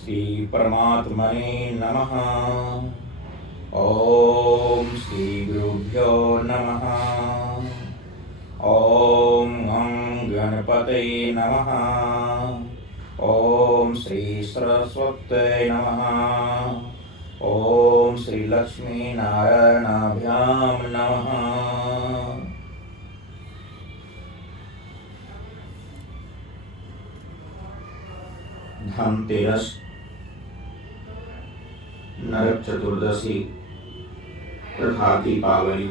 श्री परमात्मने नमः। ओम श्री गुरुभ्यो नमः। ओम गणपतये नमः। ओम श्री सरस्वत्यै नमः। ओम श्री लक्ष्मी नारायणाभ्यां नमः। धनतेरस, नरक चतुर्दशी तथा दीपावली।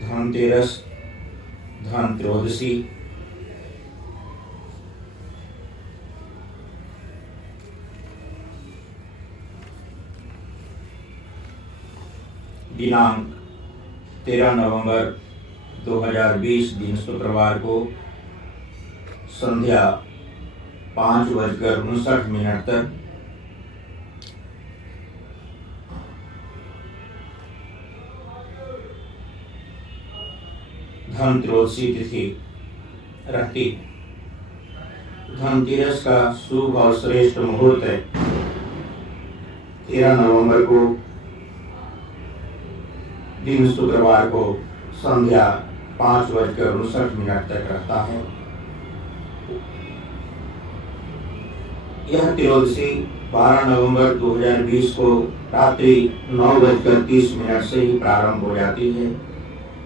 धनतेरस, धन त्रयोदशी, दिनांक 13 नवंबर 2020 दिन शुक्रवार को संध्या 5:59 तक धन त्रयोदशी तिथि रहती। धनतेरस का शुभ और श्रेष्ठ मुहूर्त है 13 नवंबर को दिन शुक्रवार को संध्या 5:59 तक रहता है। यह त्रयोदशी 12 नवंबर 2020 को रात्रि 9:30 से ही प्रारंभ हो जाती है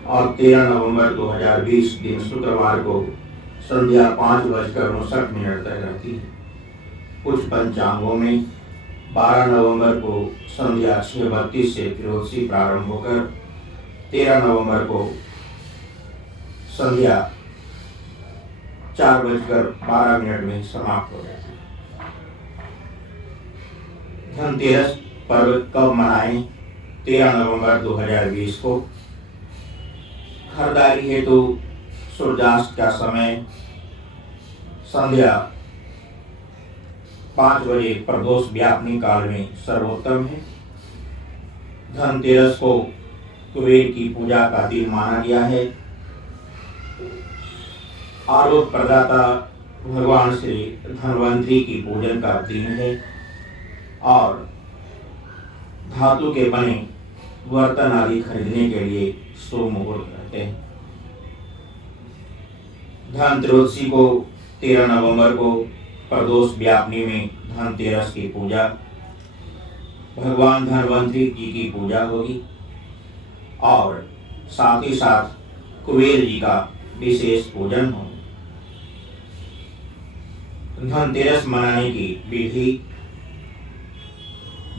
और 13 नवंबर 2020 दिन शुक्रवार को संध्या 5:59 तक रहती है। कुछ पंचांगों में 12 नवंबर को संध्या 6:32 से त्रयोदशी प्रारंभ होकर 13 नवंबर को संध्या 4:12 में समाप्त हो जाती है। धनतेरस पर्व कब मनाएं? 13 नवंबर 2020 को। खरीदारी हेतु सूर्यास्त का समय संध्या 5 बजे प्रदोष व्यापनी काल में सर्वोत्तम है। धनतेरस को कुबेर की पूजा का दिन माना गया है। आरोग्य प्रदाता भगवान श्री धन्वंतरी की पूजन का दिन है और धातु के बने बर्तन आदि खरीदने के लिए शुभ मुहूर्त रहते हैं। धन त्रयोदशी को 13 नवंबर को प्रदोष व्यापनी में धनतेरस की पूजा भगवान धन्वंतरी जी की पूजा होगी और साथ ही साथ कुबेर जी का विशेष पूजन हो। धनतेरस मनाने की विधि।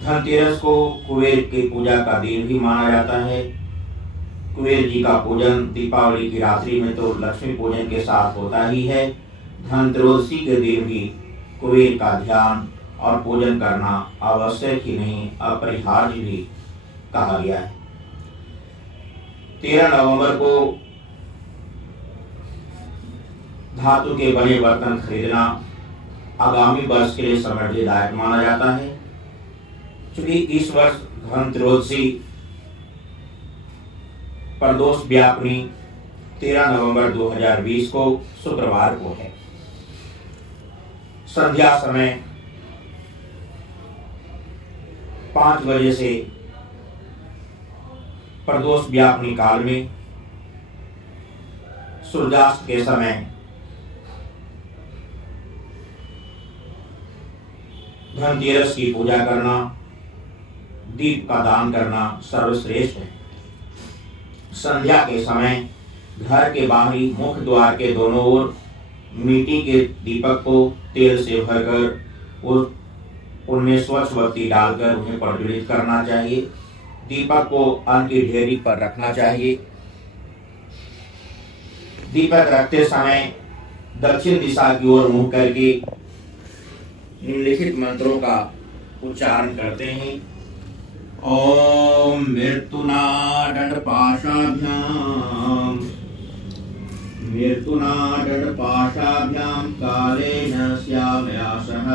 धनतेरस को कुबेर की पूजा का दिन भी माना जाता है। कुबेर जी का पूजन दीपावली की रात्रि में तो लक्ष्मी पूजन के साथ होता ही है। धन त्रयोदशी के दिन भी कुबेर का ध्यान और पूजन करना आवश्यक ही नहीं अपरिहार्य भी कहा गया है। 13 नवंबर को धातु के बने बर्तन खरीदना आगामी वर्ष के लिए समृद्धिदायक माना जाता है। चूंकि इस वर्ष धन त्रयोदशी प्रदोष व्यापनी 13 नवंबर 2020 को शुक्रवार को है। संध्या समय 5 बजे से प्रदोष व्यापनी काल में सूर्यास्त के समय धनतेरस की पूजा करना, दीप का दान करना सर्वश्रेष्ठ है। संध्या के समय घर के बाहरी मुख्य द्वार के दोनों ओर मिट्टी के दीपक को तेल से भरकर उनमें स्वच्छ बत्ती डालकर उन्हें प्रज्वलित करना चाहिए। दीपक को अन्न की ढेरी पर रखना चाहिए। दीपक रखते समय दक्षिण दिशा की ओर मुंह करके निम्नलिखित मंत्रों का उच्चारण करते हैं। ओम मृत्युनादंडपाशाभ्यां कालेन श्यामयासः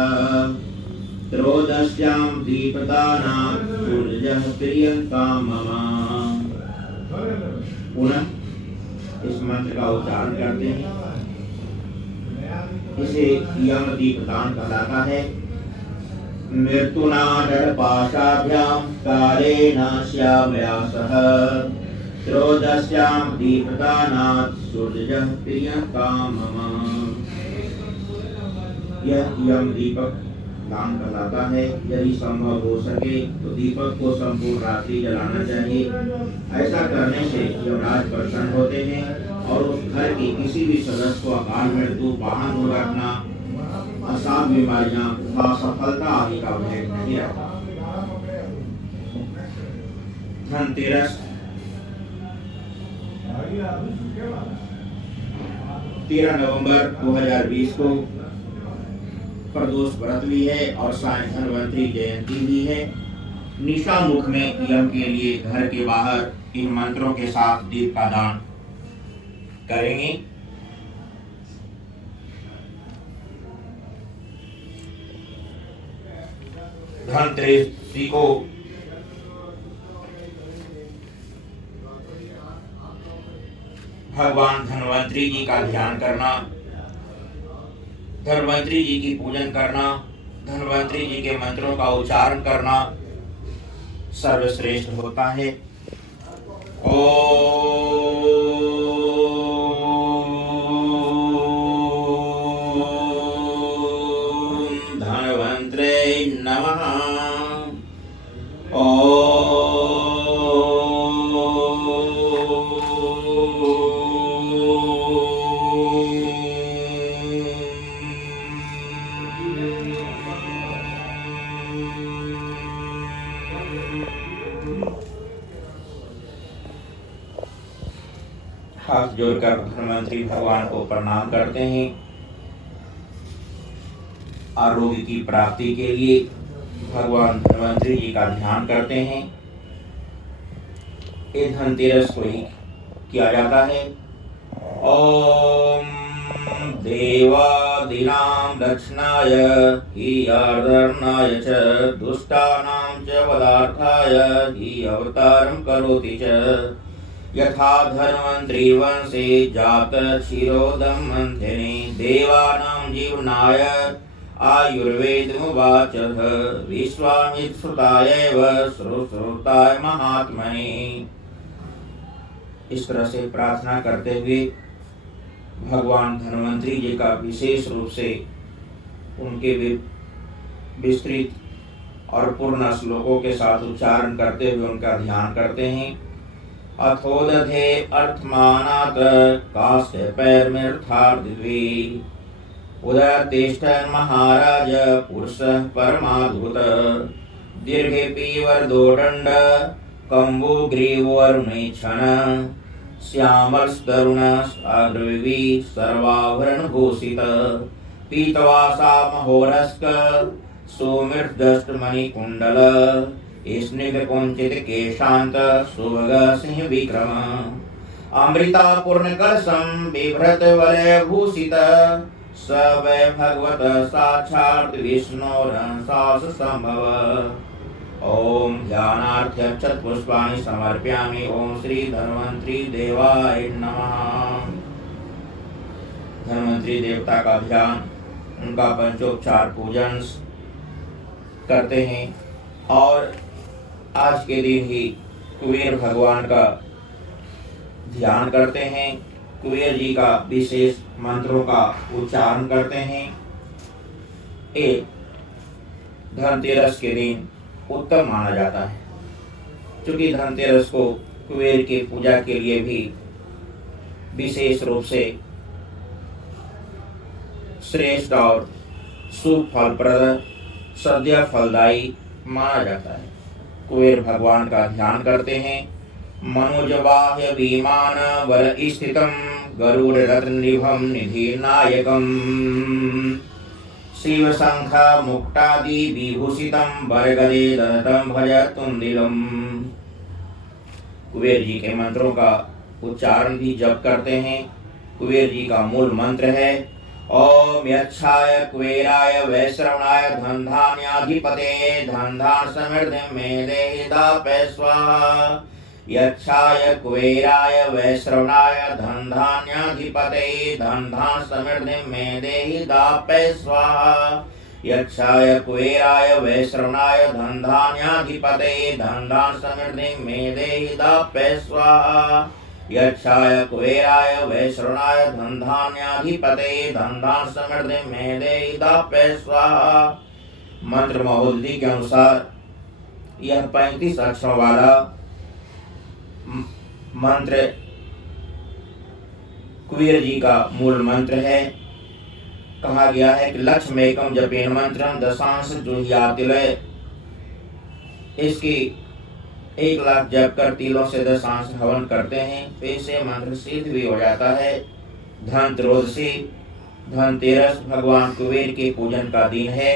त्रयोदश्यां दीपदानां सूर्यः प्रियंकां मम। पुनः इस मंत्र का उच्चारण करते हैं। इसे यम दीपदान कहलाता है। मृत्युनादंडपाशाभ्यां कालेन श्यामयासः त्रयोदश्यां दीपदानात् सूर्यः प्रियंकां मम। यह यम दीपक दान कहलाता है। यदि संभव हो सके तो दीपक को संपूर्ण रात्रि जलाना चाहिए। ऐसा करने से यमराज प्रसन्न होते हैं और उस घर के किसी भी सदस्य को अकाल मृत्यु, वाहन दुर्घटना, असाध्य बीमारियां तथा सफलता आदि का भय नहीं रहता। धनतेरस 13 नवंबर 2020 को प्रदोष व्रत भी है और साय धनवंतरी जयंती भी है। निशा मुख में यम के लिए घर के बाहर इन मंत्रों के साथ दीप का दान करेंगे। धनतेरस को भगवान धनवंतरी जी का ध्यान करना, धनवंतरी जी की पूजन करना, धनवंतरी जी के मंत्रों का उच्चारण करना सर्वश्रेष्ठ होता है। ओम धनवंतरे नमः। हाथ जोड़कर धनवंतरी भगवान को प्रणाम करते हैं। आरोग्य की प्राप्ति के लिए भगवान धनवंतरी जी का ध्यान करते हैं। ये धनतेरस को ही किया जाता है। ओम देवादीनां दक्षिणाय हीयार्दनाय च दुष्टानां च वदार्थाय हि अवतारं करोति च यथा धन्वंतरी वंशे जात क्षीरोदं मंथने देवानां जीवनाय आयुर्वेदमुवाचः विश्वामित्रसुताय श्रुताय महात्मने। इस तरह से प्रार्थना करते हुए भगवान धन्वंतरी जी का विशेष रूप से उनके विस्तृत और पूर्ण श्लोकों के साथ उच्चारण करते हुए उनका ध्यान करते हैं। अथोदधे अर्थमानात् काष्ठपैर्मर्थार्दिवी उदतिष्ठन् महाराज पुरुषः परमाद्भुत दीर्घे पीवरदोदण्ड कम्बुग्रीवोरुणेक्षण श्यामलस्तरुण अग्रवी सर्वाभरणभूषित पीतवासा महोरस्क सुमृतदष्टमणिकुण्डल स्निग्धकुञ्चित केशान्त सुभग सिंह विक्रम अमृता पूर्णकलशं बिभ्रत वलयभूषित स वै भगवत साक्षात् विष्णोरंशास संभव। ओम ध्यानार्थं चतुष्पुष्पाणि समर्पयामि। ओम श्री धन्वंतरी देवाय नमः। धन्वंतरी देवता का ध्यान, उनका पंचोपचार पूजन करते हैं और आज के दिन ही कुबेर भगवान का ध्यान करते हैं। कुबेर जी का विशेष मंत्रों का उच्चारण करते हैं। एक धनतेरस के दिन उत्तम माना जाता है, क्योंकि धनतेरस को कुबेर की पूजा के लिए भी विशेष रूप से श्रेष्ठ और शुभ फलप्रद सद्य फलदायी माना जाता है। कुबेर भगवान का ध्यान करते हैं। मनोजबाह्य विमान वर स्थितम गरुड़ रत्निभम निधि नायकम शिव शंख मुक्तादि विभूषितम बरगदे दत्तम भज तुंदिलम। कुबेर जी के मंत्रों का उच्चारण भी जप करते हैं। कुबेर जी का मूल मंत्र है ओम यच्छाय कुबेराय वैश्रवणाय धन धान्याधिपते धन धान समृद्धि में देहि दापय स्वाहा। यच्छाय कुबेराय वैश्रवणाय धन धान्याधिपते धन धान समृद्धि में देहि दापय स्वाहा। यच्छाय कुबेराय वैश्रवणाय धन धान्याधिपते धन धान समृद्धि में देहि दापय स्वाहा। यच्छाय कुबेराय वैश्रवणाय धन धान्याधिपते धन धान समृद्धि में देहि दापय स्वाहा। मंत्र महोदधि के अनुसार यह 35 अक्षरों वाला मंत्र कुबेर जी का मूल मंत्र है। कहा गया है कि लक्ष्मेकम जपेन मंत्रम दशांश जुह्यातिलय। इसकी 1 लाख जप कर तिलों से दशांश हवन करते हैं तो इससे मंत्र सिद्ध भी हो जाता है। धनत्रयोदशी धनतेरस भगवान कुबेर के पूजन का दिन है।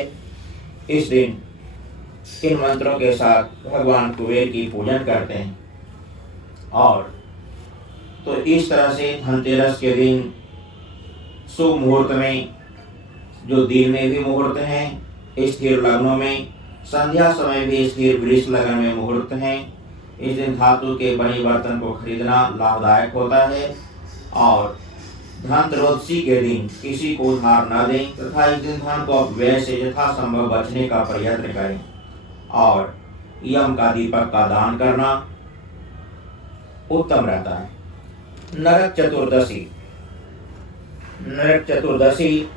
इस दिन इन मंत्रों के साथ भगवान कुबेर की पूजन करते हैं। और तो इस तरह से धनतेरस के दिन शुभ मुहूर्त में, जो दिन में भी मुहूर्त हैं, स्थिर लग्नों में, संध्या समय भी स्थिर वृष लग्न में मुहूर्त हैं। इस दिन धातु के बने बर्तन को खरीदना लाभदायक होता है। और धनत्रयोदशी के दिन किसी को उधार न दें तथा इस दिन धन को व्यय से यथासंभव बचने का प्रयत्न करें। और यम का दीपक का दान करना उत्तम रहता है। नरक चतुर्दशी। नरक चतुर्दशी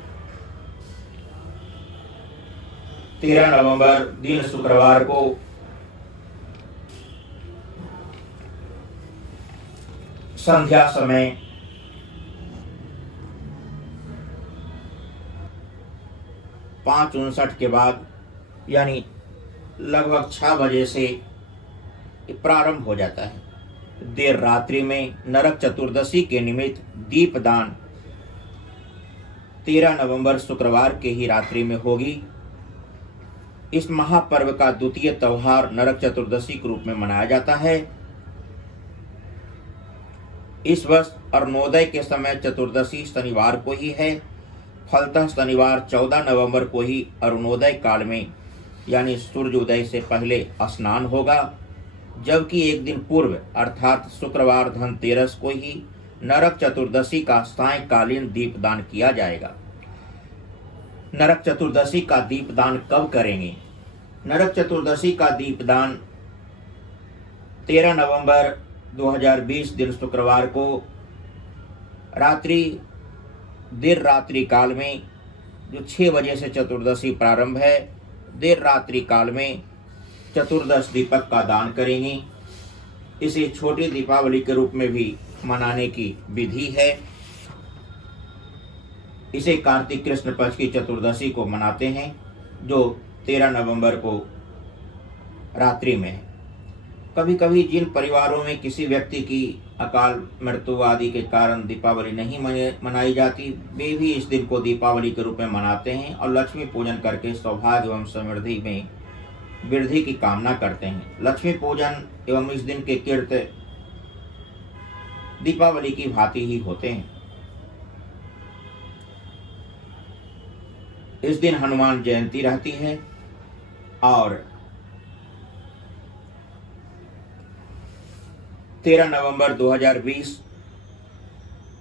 13 नवंबर दिन शुक्रवार को संध्या समय 5:59 के बाद यानी लगभग 6 बजे से प्रारंभ हो जाता है। देर रात्रि में नरक चतुर्दशी के निमित्त दीपदान 13 नवंबर शुक्रवार के ही रात्रि में होगी। इस महापर्व का द्वितीय त्योहार नरक चतुर्दशी के रूप में मनाया जाता है। इस वर्ष अरुणोदय के समय चतुर्दशी शनिवार को ही है। फलतः शनिवार 14 नवंबर को ही अरुणोदय काल में यानी सूर्योदय से पहले स्नान होगा, जबकि एक दिन पूर्व अर्थात शुक्रवार धनतेरस को ही नरक चतुर्दशी का सायंकालीन दीपदान किया जाएगा। नरक चतुर्दशी का दीपदान कब करेंगे? नरक चतुर्दशी का दीपदान 13 नवंबर 2020 दिन शुक्रवार को देर रात्रि काल में, जो 6 बजे से चतुर्दशी प्रारंभ है, देर रात्रि काल में चतुर्दश दीपक का दान करेंगे। इसे छोटी दीपावली के रूप में भी मनाने की विधि है। इसे कार्तिक कृष्ण पक्ष की चतुर्दशी को मनाते हैं, जो 13 नवंबर को रात्रि में है। कभी कभी जिन परिवारों में किसी व्यक्ति की अकाल मृत्यु आदि के कारण दीपावली नहीं मनाई जाती, वे भी इस दिन को दीपावली के रूप में मनाते हैं और लक्ष्मी पूजन करके सौभाग्य एवं समृद्धि में वृद्धि की कामना करते हैं। लक्ष्मी पूजन एवं इस दिन के कृत्य दीपावली की भांति ही होते हैं। इस दिन हनुमान जयंती रहती है और 13 नवंबर 2020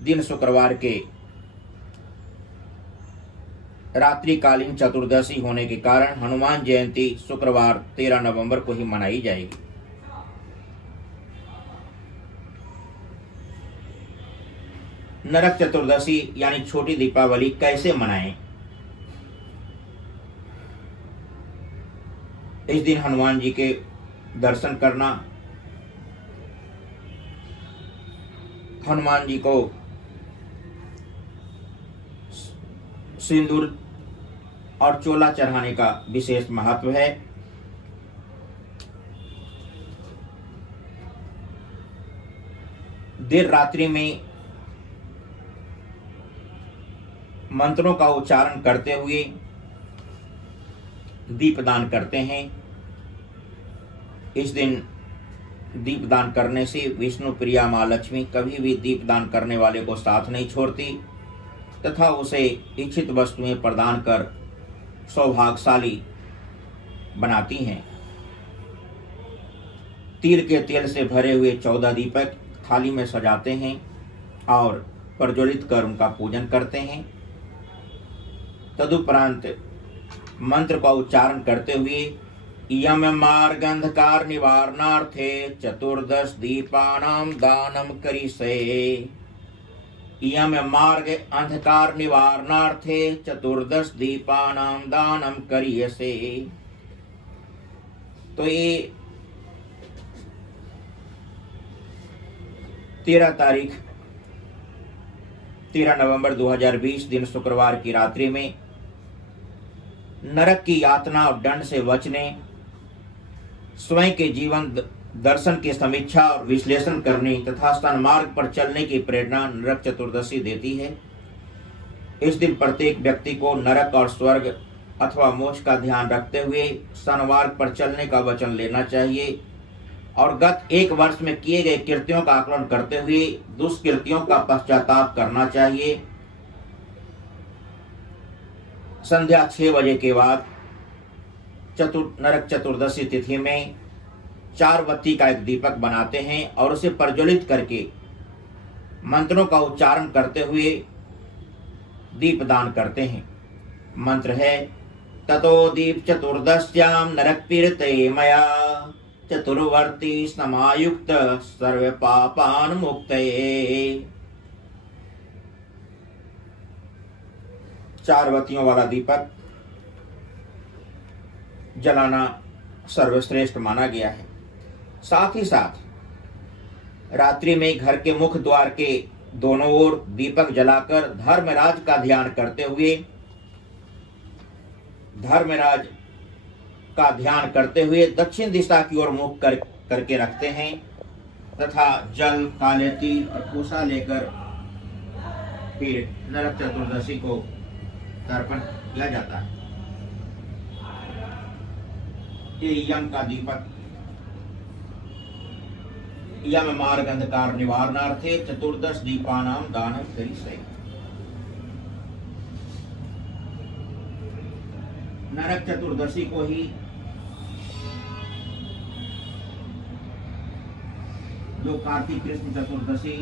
दिन शुक्रवार के रात्रिकालीन चतुर्दशी होने के कारण हनुमान जयंती शुक्रवार 13 नवंबर को ही मनाई जाएगी। नरक चतुर्दशी यानी छोटी दीपावली कैसे मनाएं? इस दिन हनुमान जी के दर्शन करना, हनुमान जी को सिंदूर और चोला चढ़ाने का विशेष महत्व है। देर रात्रि में मंत्रों का उच्चारण करते हुए दीपदान करते हैं। इस दिन दीपदान करने से विष्णु प्रिया माँ लक्ष्मी कभी भी दीपदान करने वाले को साथ नहीं छोड़ती तथा उसे इच्छित वस्तुएं प्रदान कर सौभाग्यशाली बनाती हैं। तिल के तेल से भरे हुए 14 दीपक थाली में सजाते हैं और प्रज्वलित कर उनका पूजन करते हैं। तदुपरांत मंत्र का उच्चारण करते हुए यम मार्ग अंधकार निवारणार्थे चतुर्दश दीपानां दानम करिष्ये। यम मार्ग अंधकार निवारणार्थे चतुर्दश दीपानां दानम करिष्ये। तो ये 13 नवंबर 2020 दिन शुक्रवार की रात्रि में नरक की यातना और दंड से बचने, स्वयं के जीवन दर्शन की समीक्षा और विश्लेषण करने तथा सन्मार्ग पर चलने की प्रेरणा नरक चतुर्दशी देती है। इस दिन प्रत्येक व्यक्ति को नरक और स्वर्ग अथवा मोक्ष का ध्यान रखते हुए सन्मार्ग पर चलने का वचन लेना चाहिए और गत एक वर्ष में किए गए कृत्यों का आकलन करते हुए दुष्कृत्यों का पश्चाताप करना चाहिए। संध्या 6 बजे के बाद नरक चतुर्दशी तिथि में 4 बत्ती का एक दीपक बनाते हैं और उसे प्रज्वलित करके मंत्रों का उच्चारण करते हुए दीपदान करते हैं। मंत्र है ततो दीप चतुर्दश्यां नरक पीड़िते मया चतुर्वर्ती समायुक्त सर्व पापान मुक्तये। 4 बत्तियों वाला दीपक जलाना सर्वश्रेष्ठ माना गया है। साथ ही साथ रात्रि में घर के मुख्य द्वार के दोनों ओर दीपक जलाकर धर्मराज का ध्यान करते हुए दक्षिण दिशा की ओर मुख करके रखते हैं तथा जल, काले तिल और पूसा लेकर फिर नरक चतुर्दशी को तर्पण किया जाता है। ये यम का दीपक यम मार्ग अंधकार निवारणार्थे चतुर्दश दीपानां दानम करिष्ये। नरक चतुर्दशी को ही जो कार्तिक कृष्ण चतुर्दशी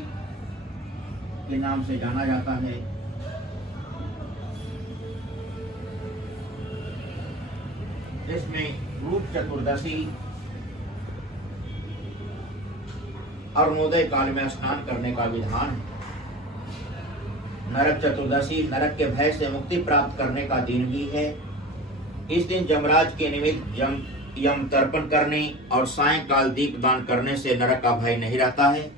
के नाम से जाना जाता है, इसमें रूप चतुर्दशी अरुणोदय काल में स्नान करने का विधान है। नरक चतुर्दशी नरक के भय से मुक्ति प्राप्त करने का दिन भी है। इस दिन यमराज के निमित्त यम तर्पण करने और सायंकाल दीपदान करने से नरक का भय नहीं रहता है।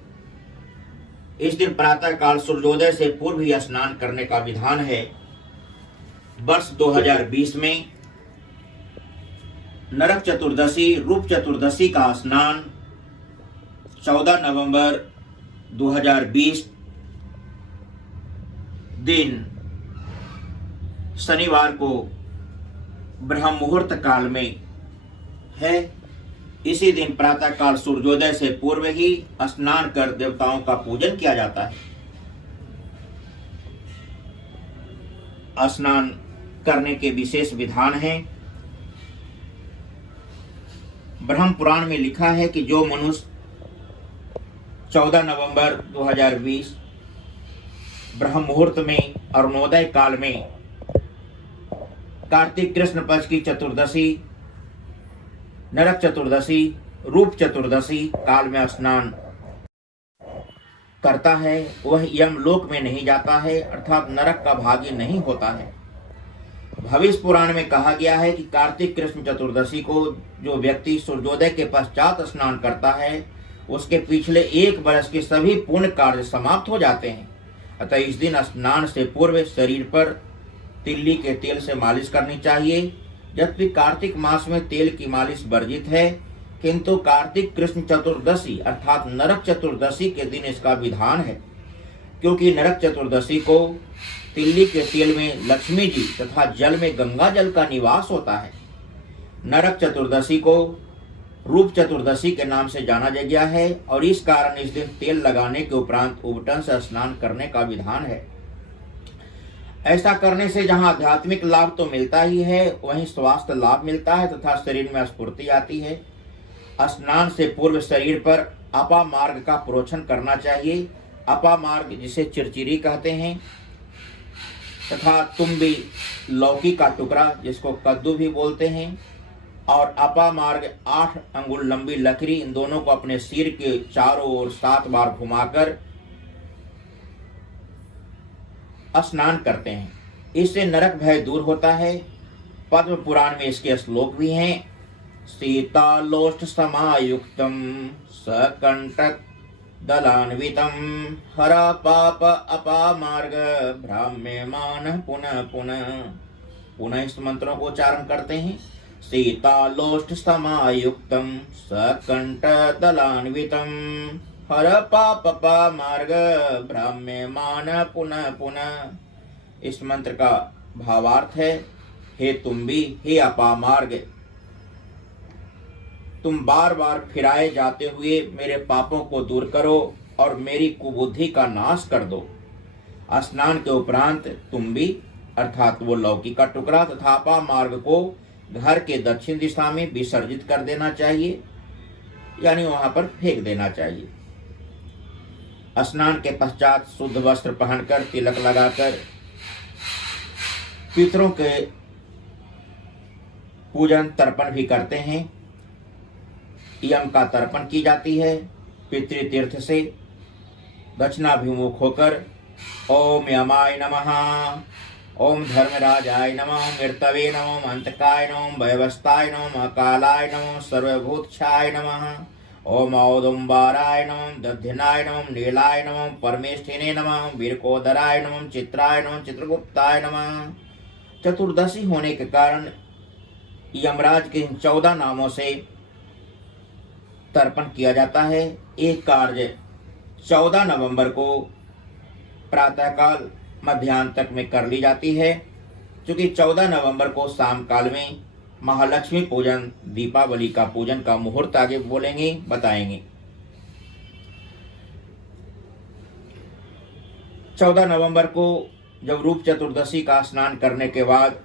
इस दिन प्रातः काल सूर्योदय से पूर्व ही स्नान करने का विधान है। वर्ष 2020 में नरक चतुर्दशी रूप चतुर्दशी का स्नान 14 नवंबर 2020 दिन शनिवार को ब्रह्म मुहूर्त काल में है। इसी दिन प्रातः काल सूर्योदय से पूर्व ही स्नान कर देवताओं का पूजन किया जाता है। स्नान करने के विशेष विधान हैं। ब्रह्म पुराण में लिखा है कि जो मनुष्य 14 नवंबर 2020 ब्रह्म मुहूर्त में अरुणोदय काल में कार्तिक कृष्ण पक्ष की चतुर्दशी, नरक चतुर्दशी, रूप चतुर्दशी काल में स्नान करता है वह यमलोक में नहीं जाता है, अर्थात नरक का भागी नहीं होता है। भविष्य पुराण में कहा गया है कि कार्तिक कृष्ण चतुर्दशी को जो व्यक्ति सूर्योदय के पश्चात स्नान करता है उसके पिछले 1 वर्ष के सभी पुण्य कार्य समाप्त हो जाते हैं। अतः इस दिन स्नान से पूर्व शरीर पर तिल्ली के तेल से मालिश करनी चाहिए। जबकि कार्तिक मास में तेल की मालिश वर्जित है, किंतु कार्तिक कृष्ण चतुर्दशी अर्थात नरक चतुर्दशी के दिन इसका विधान है, क्योंकि नरक चतुर्दशी को तिल्ली के तेल में लक्ष्मी जी तथा जल में गंगा जल का निवास होता है। नरक चतुर्दशी को रूप चतुर्दशी के नाम से जाना गया है और इस कारण इस दिन तेल लगाने के उपरांत उबटन से स्नान करने का विधान है। ऐसा करने से जहां आध्यात्मिक लाभ तो मिलता ही है, वहीं स्वास्थ्य लाभ मिलता है तथा शरीर में स्फूर्ति आती है। स्नान से पूर्व शरीर पर अपा मार्ग का प्रोक्षण करना चाहिए। अपा मार्ग जिसे चिरचिरी कहते हैं तथा तुम्बी लौकी का टुकड़ा जिसको कद्दू भी बोलते हैं, और अपा मार्ग 8 अंगुल लंबी लकड़ी, इन दोनों को अपने सिर के चारों ओर 7 बार घुमाकर स्नान करते हैं। इससे नरक भय दूर होता है। पद्म पुराण में इसके श्लोक भी हैं। सीतालोष्ट समायुक्तम सकंटक दलान्वितम हरा पाप अपा मार्ग भ्राम्यमान पुनः पुनः। पुनः इस मंत्रों को उच्चारण करते हैं। सीतालोष्ट समायुक्तम सकंट दलान्वितम हर पाप अपा मार्ग भ्राम्यमान पुनः पुनः। इस मंत्र का भावार्थ है, हे तुम्बी, हे अपा मार्ग, तुम बार बार फिराए जाते हुए मेरे पापों को दूर करो और मेरी कुबुद्धि का नाश कर दो। स्नान के उपरांत तुम्बी अर्थात वो लौकी का टुकड़ा तथा अपा मार्ग को घर के दक्षिण दिशा में विसर्जित कर देना चाहिए, यानी वहां पर फेंक देना चाहिए। स्नान के पश्चात शुद्ध वस्त्र पहनकर तिलक लगाकर पितरों के पूजन तर्पण भी करते हैं। यम का तर्पण की जाती है। पितृतीर्थ से दक्षिणाभिमुख होकर ओम यमाय नमः, ओम धर्मराजाय नमः, मृतवे नमः, अंतकाय नमः, भयवस्थाय नमः, अकालाय नमः, सर्वभूतक्षाय नमः, ओम औदुम्बाराय नमः, दध्यनाय नमः, नीलाय नमः, परमेष्ठिने नमः, वीरकोदराय नमः, चित्राय नमः, चित्रगुप्ताय नमः। चतुर्दशी होने के कारण यमराज के इन 14 नामों से तर्पण किया जाता है। एक कार्य 14 नवंबर को प्रातःकाल मध्याह्न तक में कर ली जाती है, क्योंकि 14 नवंबर को शाम काल में महालक्ष्मी पूजन, दीपावली का पूजन का मुहूर्त आगे बोलेंगे, बताएंगे। 14 नवंबर को जब रूप चतुर्दशी का स्नान करने के बाद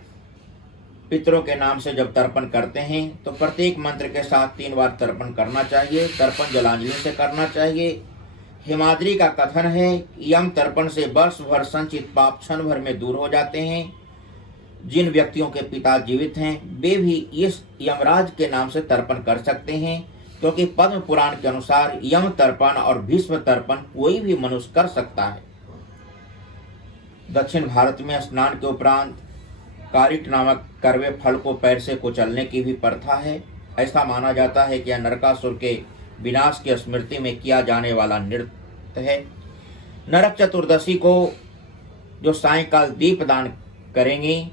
पितरों के नाम से जब तर्पण करते हैं तो प्रत्येक मंत्र के साथ 3 बार तर्पण करना चाहिए। तर्पण जलांजलि से करना चाहिए। हिमाद्री का कथन है, यम तर्पण से वर्ष भर संचित पाप क्षण भर में दूर हो जाते हैं। जिन व्यक्तियों के पिता जीवित हैं वे भी इस यमराज के नाम से तर्पण कर सकते हैं, क्योंकि पद्म पुराण के अनुसार यम तर्पण और भीष्म तर्पण कोई भी मनुष्य कर सकता है। दक्षिण भारत में स्नान के उपरांत कारिट नामक करवे फल को पैर से कुचलने की भी प्रथा है। ऐसा माना जाता है कि यह नरकासुर के विनाश की स्मृति में किया जाने वाला नृत्य है। नरक चतुर्दशी को जो सायंकाल दीपदान करेंगे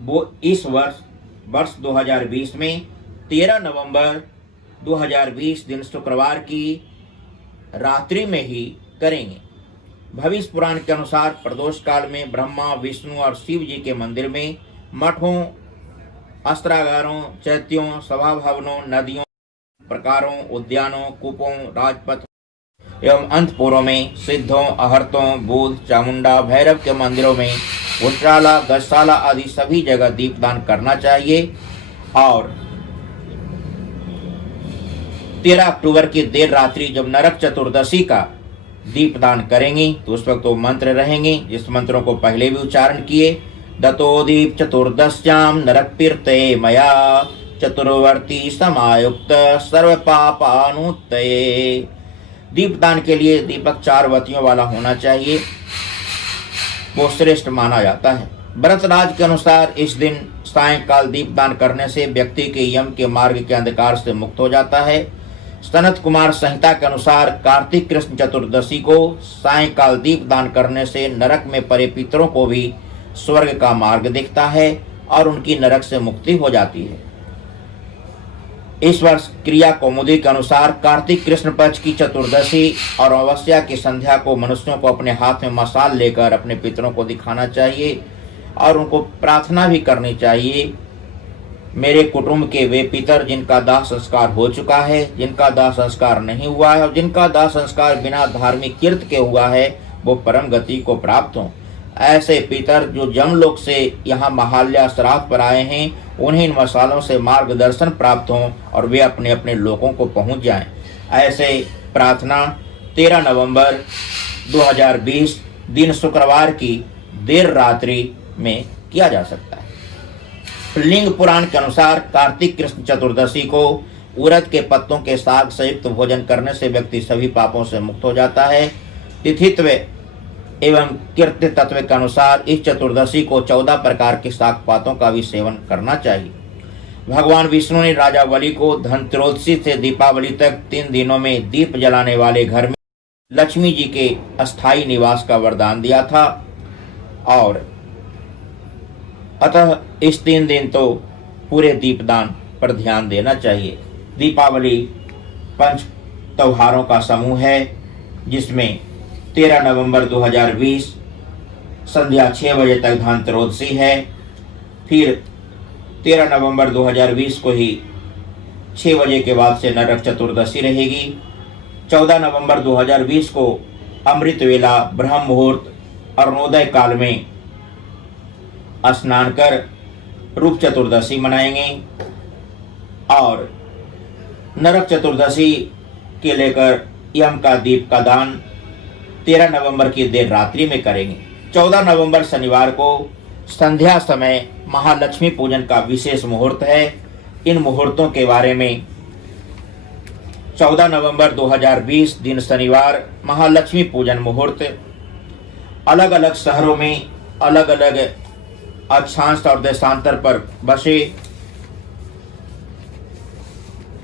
वो इस वर्ष 2020 में 13 नवंबर 2020 दिन शुक्रवार की रात्रि में ही करेंगे। भविष्य पुराण के अनुसार प्रदोष काल में ब्रह्मा, विष्णु और शिव जी के मंदिर में मठों, अस्त्रागारों, चैत्यों, सभा भवनों, नदियों, प्रकारों, उद्यानों, कूपों, राजपथ एवं अंतपुरों में सिद्धों, अहर्तों, बुध, चामुंडा, भैरव के मंदिरों में उज्ज्वला, गजशाला आदि सभी जगह दीपदान करना चाहिए। और 13 अक्टूबर की देर रात्रि जब नरक चतुर्दशी का दीपदान करेंगे तो उस वक्त वो मंत्र रहेंगे, जिस मंत्रों को पहले भी उच्चारण किए। दतो दीप चतुर्दश्याम नरक पीर्ते मया चतुर्वर्ती समायुक्त सर्व पापानुत्तये। दीपदान के लिए दीपक 4 वतियों वाला होना चाहिए, वो श्रेष्ठ माना जाता है। व्रतराज के अनुसार इस दिन सायंकाल दीपदान करने से व्यक्ति के यम के मार्ग के अंधकार से मुक्त हो जाता है। सनत कुमार संहिता के अनुसार कार्तिक कृष्ण चतुर्दशी को सायंकाल दीपदान करने से नरक में पड़े पितरों को भी स्वर्ग का मार्ग दिखता है और उनकी नरक से मुक्ति हो जाती है। इस वर्ष क्रिया कौमुदी के अनुसार कार्तिक कृष्ण पक्ष की चतुर्दशी और अमावस्या की संध्या को मनुष्यों को अपने हाथ में मशाल लेकर अपने पितरों को दिखाना चाहिए और उनको प्रार्थना भी करनी चाहिए, मेरे कुटुंब के वे पितर जिनका दाह संस्कार हो चुका है, जिनका दाह संस्कार नहीं हुआ है और जिनका दाह संस्कार बिना धार्मिक कीर्त के हुआ है, वो परम गति को प्राप्त हों। ऐसे पितर जो जमलोक से यहाँ महाल्या श्राद्ध पर आए हैं, उन्हें इन मसालों से मार्गदर्शन प्राप्त हों और वे अपने अपने लोकों को पहुँच जाएं। ऐसे प्रार्थना 13 नवंबर 2020 दिन शुक्रवार की देर रात्रि में किया जा सकता है। लिंग पुराण के अनुसार कार्तिक कृष्ण चतुर्दशी को उड़द के पत्तों के साग संयुक्त भोजन करने से व्यक्ति सभी पापों से मुक्त हो जाता है। तिथित्व एवं कीर्ति तत्व के अनुसार इस चतुर्दशी को 14 प्रकार के शाक पातों का भी सेवन करना चाहिए। भगवान विष्णु ने राजा बलि को धनतेरस से दीपावली तक 3 दिनों में दीप जलाने वाले घर में लक्ष्मी जी के अस्थायी निवास का वरदान दिया था और अतः इस 3 दिन तो पूरे दीपदान पर ध्यान देना चाहिए। दीपावली 5 त्योहारों का समूह है जिसमें 13 नवंबर 2020 संध्या 6 बजे तक धनतेरस है, फिर 13 नवंबर 2020 को ही 6 बजे के बाद से नरक चतुर्दशी रहेगी। 14 नवंबर 2020 को अमृत वेला ब्रह्म मुहूर्त अरुणोदय काल में स्नान कर रूप चतुर्दशी मनाएंगे और नरक चतुर्दशी के लेकर यम का दीप का दान 13 नवंबर की देर रात्रि में करेंगे। 14 नवंबर शनिवार को संध्या समय महालक्ष्मी पूजन का विशेष मुहूर्त है। इन मुहूर्तों के बारे में 14 नवंबर 2020 दिन शनिवार महालक्ष्मी पूजन मुहूर्त अलग अलग शहरों में अलग अलग अक्षांश और देशांतर पर बसे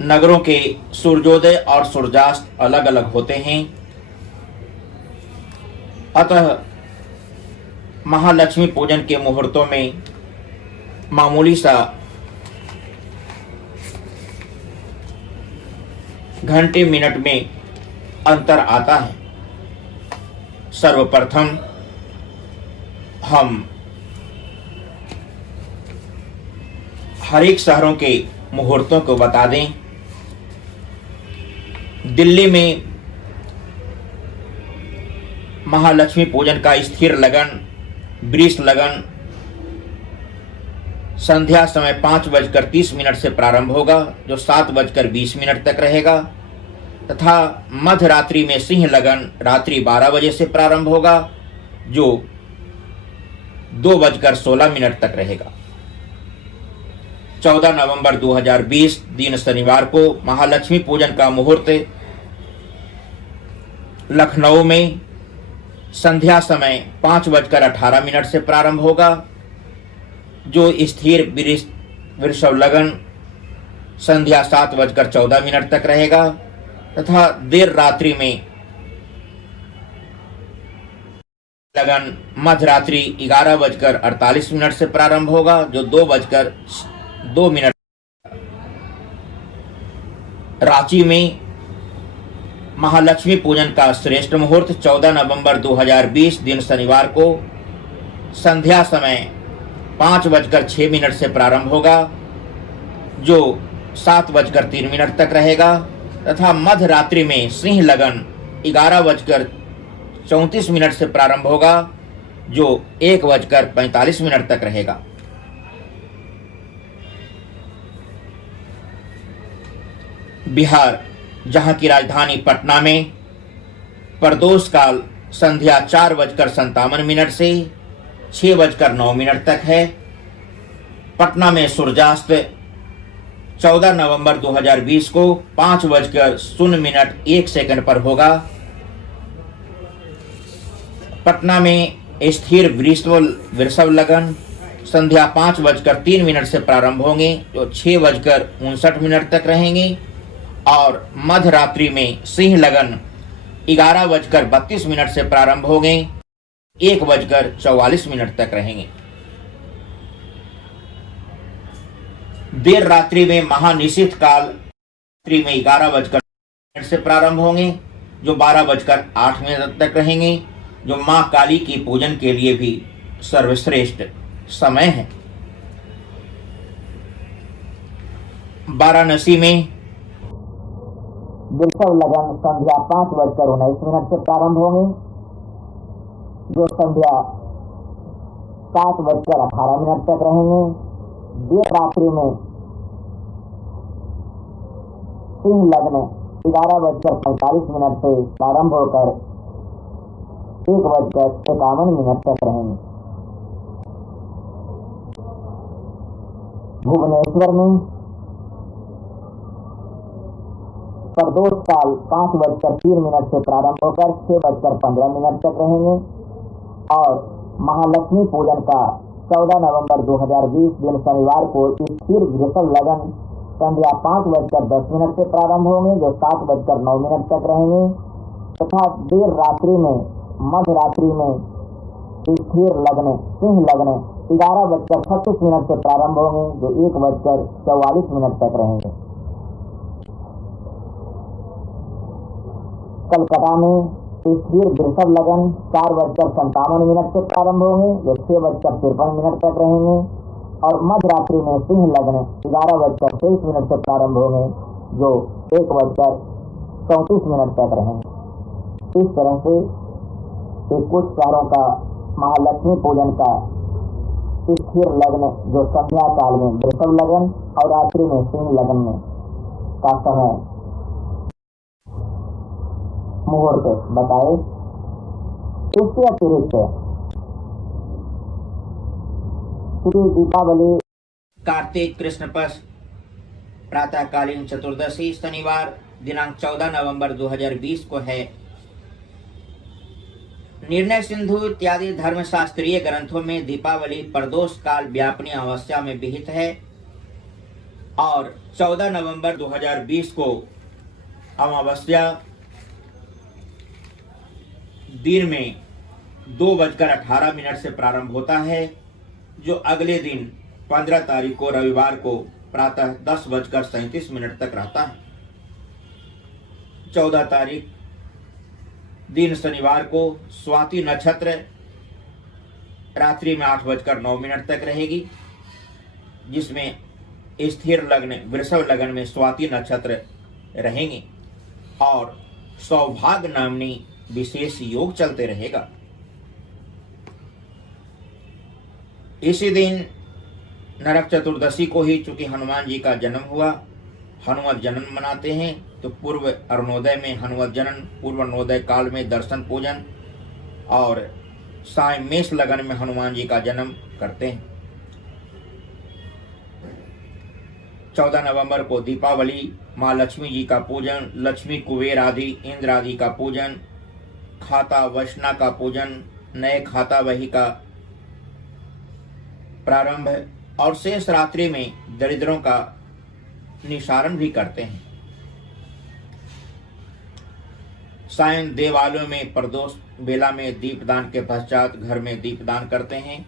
नगरों के सूर्योदय और सूर्यास्त अलग अलग होते हैं। अतः महालक्ष्मी पूजन के मुहूर्तों में मामूली सा घंटे मिनट में अंतर आता है। सर्वप्रथम हम हर एक शहरों के मुहूर्तों को बता दें। दिल्ली में महालक्ष्मी पूजन का स्थिर लगन वृष लगन संध्या समय 5:30 से प्रारंभ होगा जो 7:20 तक रहेगा तथा मध्य रात्रि में सिंह लगन रात्रि 12 बजे से प्रारंभ होगा जो 2:16 तक रहेगा। 14 नवंबर 2020 दिन शनिवार को महालक्ष्मी पूजन का मुहूर्त लखनऊ में संध्या समय 5:18 से प्रारंभ होगा जो स्थिर वृषभ लगन संध्या 7:14 तक रहेगा तथा देर रात्रि में लगन मध्य रात्रि 11:48 से प्रारंभ होगा जो 2:02। रांची में महालक्ष्मी पूजन का श्रेष्ठ मुहूर्त 14 नवंबर 2020 दिन शनिवार को संध्या समय 5:06 से प्रारंभ होगा जो 7:03 तक रहेगा तथा मध्य रात्रि में सिंह लगन 11:34 से प्रारंभ होगा जो 1:45 तक रहेगा। बिहार जहां की राजधानी पटना में प्रदोष काल संध्या 4:57 से 6:09 तक है। पटना में सूर्यास्त 14 नवंबर 2020 को 5:0:01 पर होगा। पटना में स्थिर वृषभ लगन संध्या 5:03 से प्रारंभ होंगे जो 6:59 तक रहेंगे और मध्य रात्रि में सिंह लगन 11:32 से प्रारंभ होंगे 1:44 तक रहेंगे। देर रात्रि में महानिशित काल रात्रि में 11 बजकर से प्रारंभ होंगे, जो 12 बजकर 8 मिनट तक रहेंगे, जो माँ काली की पूजन के लिए भी सर्वश्रेष्ठ समय है। वाराणसी में वृषभ लगन संध्या 5:19 से प्रारंभ होंगे, जो संध्या 7:18 तक रहेंगे। देर रात्रि में सिंह लग्न 11:45 से प्रारंभ होकर 1:51 तक रहेंगे। भुवनेश्वर में प्रदोष काल 5:03 से प्रारंभ होकर 6:15 तक रहेंगे और महालक्ष्मी पूजन का 14 नवंबर 2020 दिन शनिवार को स्थिर वृषभ लगन संध्या 5:10 से प्रारंभ होंगे, जो 7:09 तक रहेंगे तथा देर रात्रि में मध्य रात्रि में स्थिर लग्न सिंह लग्न 11:36 से प्रारंभ होंगे, जो 1:44 तक रहेंगे। कलकत्ता में स्थिर वृषभ लगन 4:57 से प्रारंभ होंगे, जो 6:53 तक रहेंगे और मध्य रात्रि में सिंह लग्न 11:23 से प्रारंभ होंगे, जो 1:34 तक रहेंगे। इस तरह से कुछ शहरों का महालक्ष्मी पूजन का स्थिर लग्न जो संध्या काल में वृषभ लगन और रात्रि में सिंह लगन में का समय मुहूर्त बताए। इसके अतिरिक्त श्री दीपावली कार्तिक कृष्ण पक्ष प्रातःकालीन चतुर्दशी शनिवार दिनांक 14 नवंबर 2020 को है। निर्णय सिंधु इत्यादि धर्मशास्त्रीय ग्रंथों में दीपावली प्रदोष काल व्यापनी अमावस्या में विहित है और 14 नवंबर 2020 को अमावस्या दिन में 2:18 से प्रारंभ होता है, जो अगले दिन 15 तारीख को रविवार को प्रातः 10:37 तक रहता है। 14 तारीख दिन शनिवार को स्वाति नक्षत्र रात्रि में 8:09 तक रहेगी, जिसमें स्थिर लग्न वृषभ लग्न में स्वाति नक्षत्र रहेंगे और सौभाग्य नामनी विशेष योग चलते रहेगा। इसी दिन नरक चतुर्दशी को ही चूंकि हनुमान जी का जन्म हुआ, हनुमत जन्म मनाते हैं, तो पूर्व अरुणोदय में हनुमत जन्म, पूर्व अरुणोदय काल में दर्शन पूजन और साय मेष लगन में हनुमान जी का जन्म करते हैं। 14 नवंबर को दीपावली, माँ लक्ष्मी जी का पूजन, लक्ष्मी कुबेर आदि इंद्र आदि का पूजन, खाता वैष्णा का पूजन, नए खाता वही का प्रारंभ और शेष रात्रि में दरिद्रों का निशारण भी करते हैं। सायं देवालयों में प्रदोष बेला में दीपदान के पश्चात घर में दीपदान करते हैं।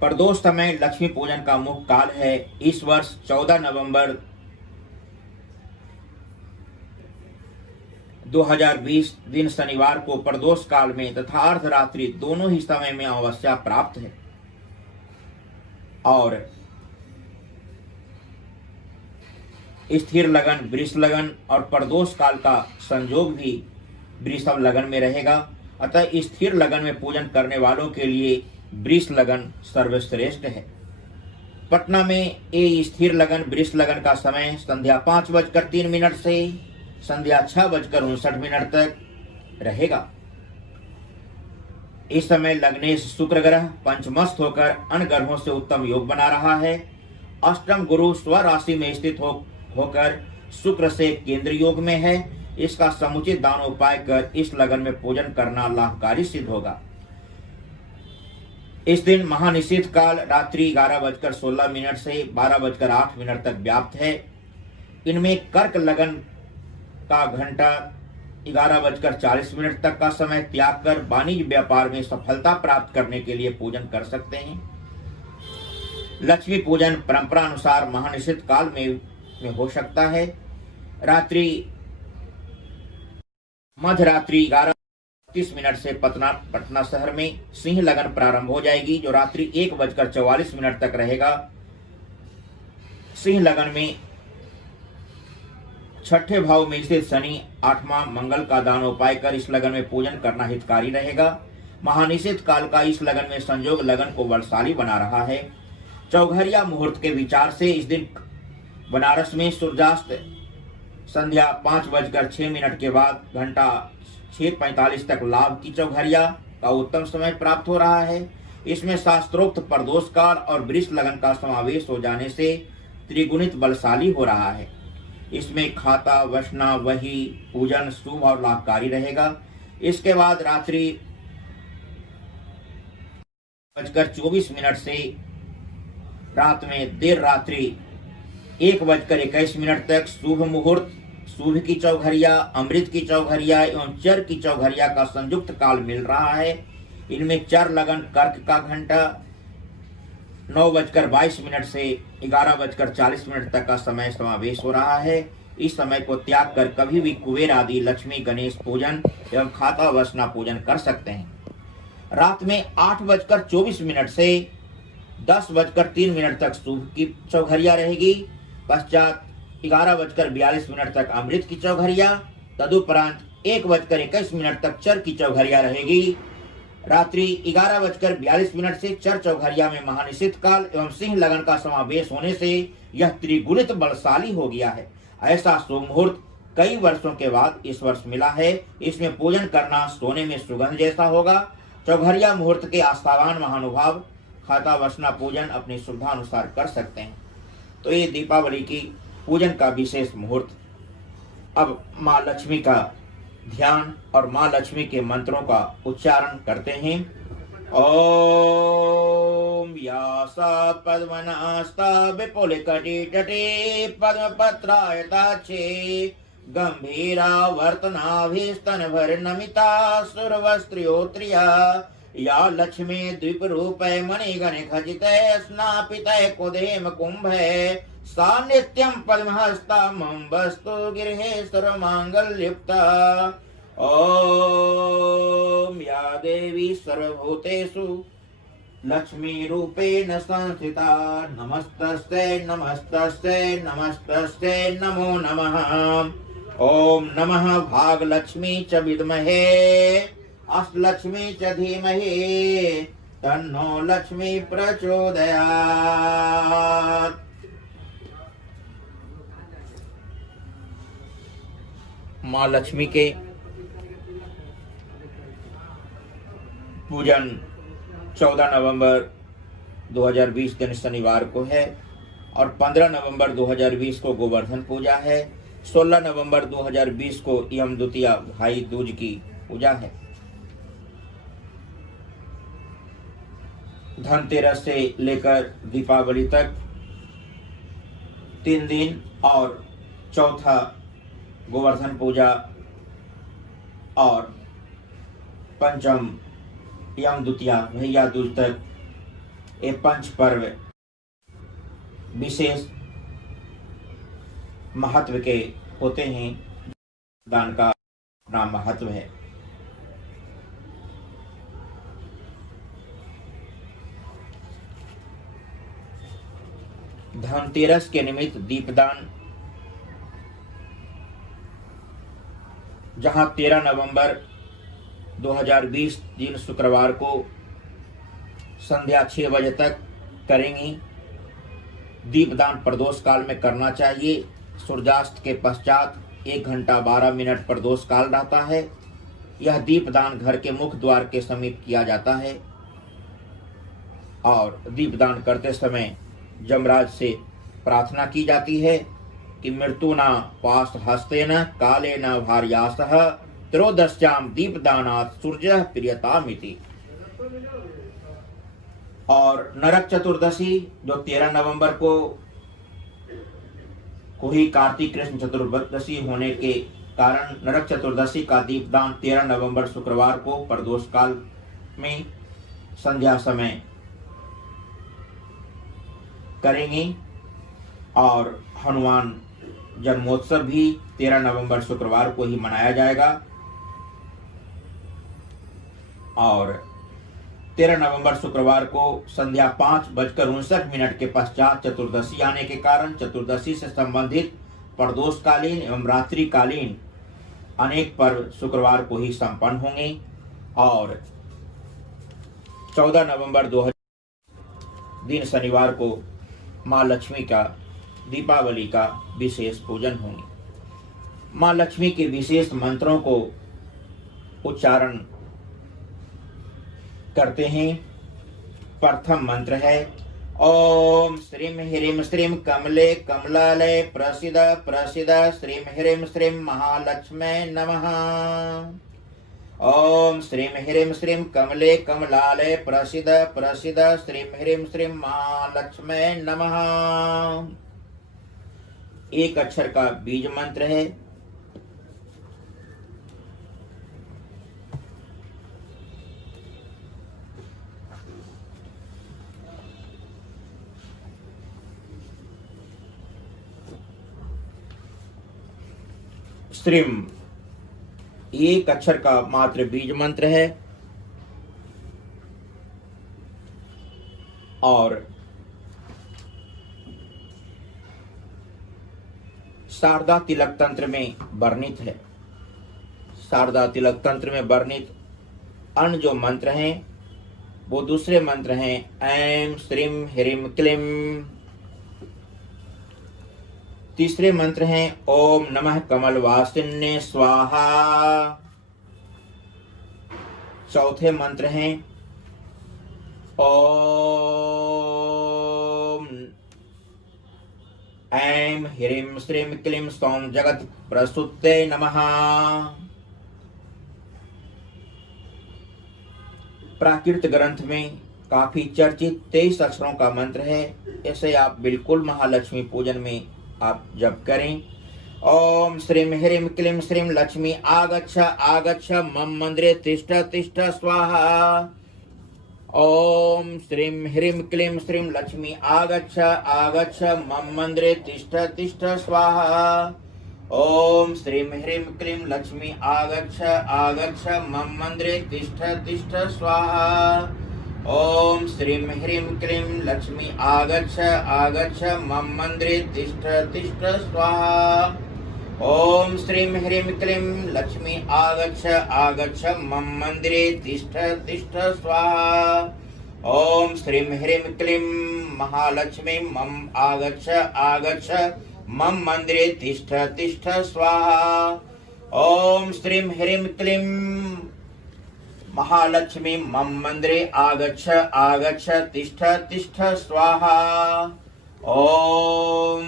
प्रदोष समय लक्ष्मी पूजन का मुख्य काल है। इस वर्ष 14 नवंबर 2020 दिन शनिवार को प्रदोष काल में तथा अर्धरात्रि दोनों ही समय में अमावस्या प्राप्त है और स्थिर लगन वृष लगन और प्रदोष काल का संयोग भी वृषभ लगन में रहेगा। अतः स्थिर लगन में पूजन करने वालों के लिए वृष लगन सर्वश्रेष्ठ है। पटना में ये स्थिर लगन वृष लगन का समय संध्या 5:03 से संध्या 6:59 तक रहेगा। इस समय लग्नेश शुक्र ग्रह पंचमस्त होकर अन्य ग्रहों से उत्तम योग बना रहा है। अष्टम गुरु स्वराशि में स्थित होकर शुक्र से केंद्र योग में है। इसका समुचित दान उपाय कर इस लगन में पूजन करना लाभकारी सिद्ध होगा। इस दिन महानिषिद्ध काल रात्रि 11:16 से 12:08 तक व्याप्त है। इनमें कर्क लगन का घंटा 11:40 तक का समय त्याग कर वाणिज्य व्यापार में सफलता प्राप्त करने के लिए पूजन कर सकते हैं। लक्ष्मी पूजन परंपरा अनुसार महानिषेध काल में हो सकता है। मध्य रात्रि 11:30 से पटना शहर में सिंह लगन प्रारंभ हो जाएगी, जो रात्रि 1:44 तक रहेगा। सिंह लगन में छठे भाव में स्थित शनि 8वां मंगल का दानोपाय कर इस लगन में पूजन करना हितकारी रहेगा। महानिषेध काल का इस लगन में संयोग लगन को बलशाली बना रहा है। चौघरिया मुहूर्त के विचार से इस दिन बनारस में सूर्यास्त संध्या 5:06 के बाद घंटा 6:45 तक लाभ की चौघरिया का उत्तम समय प्राप्त हो रहा है। इसमें शास्त्रोक्त प्रदोष काल और वृष लगन का समावेश हो जाने से त्रिगुणित बलशाली हो रहा है। इसमें खाता वसना वही पूजन शुभ और लाभकारी रहेगा। इसके बाद रात्रि 1:24 से रात में देर रात्रि 1:21 तक शुभ मुहूर्त, शुभ की चौघरिया, अमृत की चौघरिया एवं चर की चौघरिया का संयुक्त काल मिल रहा है। इनमें चर लगन कर्क का घंटा 9:22 से 11:40 तक का समय समावेश हो रहा है। इस समय को त्याग कर कभी भी कुबेर आदि लक्ष्मी गणेश पूजन एवं खाता वसना पूजन कर सकते हैं। रात में 8:24 से 10:03 तक शुभ की चौघरिया रहेगी। पश्चात 11:42 तक अमृत की चौघरिया, तदुपरांत 1:21 तक चर की चौघरिया रहेगी। रात्रि 11:42 से चर चौघरिया में महानिषेध काल एवं सिंह लगन का समावेश होने से यह त्रिगुणित बलशाली हो गया है। ऐसा शुभ मुहूर्त कई वर्षों के बाद इस वर्ष मिला है। इसमें पूजन करना सोने में सुगंध जैसा होगा। चौघरिया मुहूर्त के आस्थावान महानुभाव खाता वसना पूजन अपनी सुविधा अनुसार कर सकते हैं। तो ये दीपावली की पूजन का विशेष मुहूर्त। अब माँ लक्ष्मी का ध्यान और माँ लक्ष्मी के मंत्रों का उच्चारण करते हैं। ओम यासा पद्मनास्ता विपुलकटितटे पद्मपत्रायताक्षे गंभीरा वर्तनाभिस्तनभरनमिता सुरवस्त्रोत्रिया या लक्ष्मी द्वीपरूपै मणिगणे खचितै स्नापितै कुदेम कुंभै सा नित्यं पद्महस्ता मम वस्तु गृहे सर्वमांगल्युक्ता। ओम या देवी सर्वभूतेषु लक्ष्मी रूपेण संस्थिता नमस्तस्यै नमस्तस्यै नमस्तस्यै नमो नमः। ओम नमः भागलक्ष्मी च विद्महे अष्टलक्ष्मी च धीमहि तन्नो लक्ष्मी प्रचोदयात्। माँ लक्ष्मी के पूजन 14 नवंबर 2020 दिन शनिवार को है और 15 नवंबर 2020 को गोवर्धन पूजा है। 16 नवंबर 2020 को यम द्वितीया भाई दूज की पूजा है। धनतेरस से लेकर दीपावली तक 3 दिन और चौथा गोवर्धन पूजा और पंचम यम द्वितीया भैया दूज तक ये पंच पर्व विशेष महत्व के होते हैं। दान का नाम महत्व है। धनतेरस के निमित्त दीपदान, जहां 13 नवंबर 2020 दिन शुक्रवार को संध्या 6 बजे तक करेंगी। दीपदान प्रदोष काल में करना चाहिए। सूर्यास्त के पश्चात 1 घंटा 12 मिनट प्रदोष काल रहता है। यह दीपदान घर के मुख्य द्वार के समीप किया जाता है और दीपदान करते समय यमराज से प्रार्थना की जाती है कि मृत्युना पास हस्तेन कालेन भार्यासः त्रयोदश्याम दीपदानात् सूर्यः प्रियतामिति। और नरक चतुर्दशी जो 13 नवंबर को ही कार्तिक कृष्ण चतुर्दशी होने के कारण नरक चतुर्दशी का दीपदान 13 नवंबर शुक्रवार को प्रदोष काल में संध्या समय करेंगे। और हनुमान जन्मोत्सव भी 13 नवंबर शुक्रवार को ही मनाया जाएगा। और 13 नवंबर शुक्रवार को संध्या 5:59 के पश्चात चतुर्दशी आने के कारण चतुर्दशी से संबंधित प्रदोषकालीन एवं रात्रिकालीन अनेक पर्व शुक्रवार को ही संपन्न होंगे। और 14 नवंबर 2000 दिन शनिवार को माँ लक्ष्मी का दीपावली का विशेष पूजन होंगे। माँ लक्ष्मी के विशेष मंत्रों को उच्चारण करते हैं। प्रथम मंत्र है ओम श्रीम ह्रीम श्रीम कमले कमलालय प्रसिद्ध प्रसिद्ध श्रीम ह्रीम श्रीम महालक्ष्मै नमः। ओम श्रीम ह्रीम श्रीम कमले कमलालय प्रसिद्ध प्रसिद्ध श्रीम ह्रीम श्रीम महालक्ष्मै नमः। एक अक्षर का बीज मंत्र है। श्रीम एक अक्षर का मात्र बीज मंत्र है। और शारदा तिलक तंत्र में वर्णित है। शारदा तिलक तंत्र में वर्णित अन्य जो मंत्र हैं वो दूसरे मंत्र हैं ऐं श्रीम ह्रीम क्लीम। तीसरे मंत्र हैं ओम नमः कमलवासिन्ये स्वाहा। चौथे मंत्र हैं ओम ऐं ह्रीं श्रीं क्लीं सौं जगत प्रसूते नमः। प्राकृत ग्रंथ में काफी चर्चित 23 अक्षरों का मंत्र है। इसे आप बिल्कुल महालक्ष्मी पूजन में आप जप करें। ओम श्रीं ह्रीं क्लीं श्रीं लक्ष्मी आगच्छ आगच्छ मम मंदिरे तिष्ठ तिष्ठ स्वाहा। ओम श्रीं ह्रीं क्लीं श्रीं लक्ष्मी आगच्छ आगच्छ मम मंदिरे तिष्ठ तिष्ठ स्वाहा। ओम श्रीं ह्रीं क्लीं लक्ष्मी आगच्छ आगच्छ मम मंदिरे तिष्ठ तिष्ठ स्वाहा। ओम श्रीं ह्रीं क्लीं लक्ष्मी आगच्छ आगच्छ मम मंदिरे तिष्ठ तिष्ठ स्वाहा। ओम श्रीं ह्रीं क्लीं लक्ष्मी आगच्छ आगच्छ मम मंदिरे तिष्ठ तिष्ठ स्वाहा। ओम श्रीं ह्रीं क्लीं महालक्ष्मी मम आगच्छ आगच्छ मम मंदिरे तिष्ठ तिष्ठ स्वाहा। ओम श्रीं ह्रीं क्लीं महालक्ष्मी मम मंदिरे आगच्छ आगच्छ तिष्ठ तिष्ठ स्वाहा। ओम